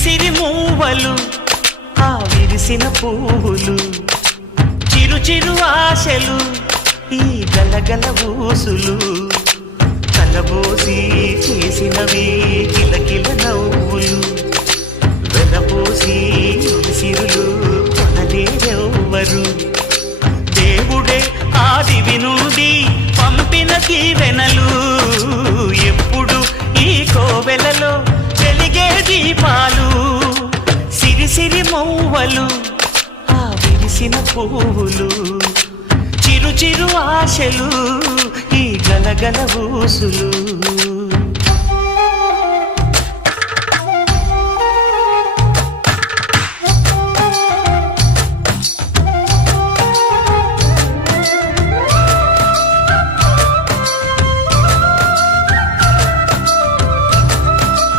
సిరి మూవలు ఆ విరిసిన పువ్వులు చిరు చిరు ఆశలు ఈ గలగల ఊసులు కలబోసి చేసినవి కిలకిల నవ్వులు వెలబోసి సిరులు కొనలేరెవ్వరు దేవుడే ఆదివి నుండి పంపిన దీవెనలు ఎప్పుడు ఈ కోవెలలో వెలిగే దీపాలు సిరి సిరి మౌవలు ఆ విరిసిన పువ్వులు చిరు చిరు ఆశలు ఈ గలగల ఊసులు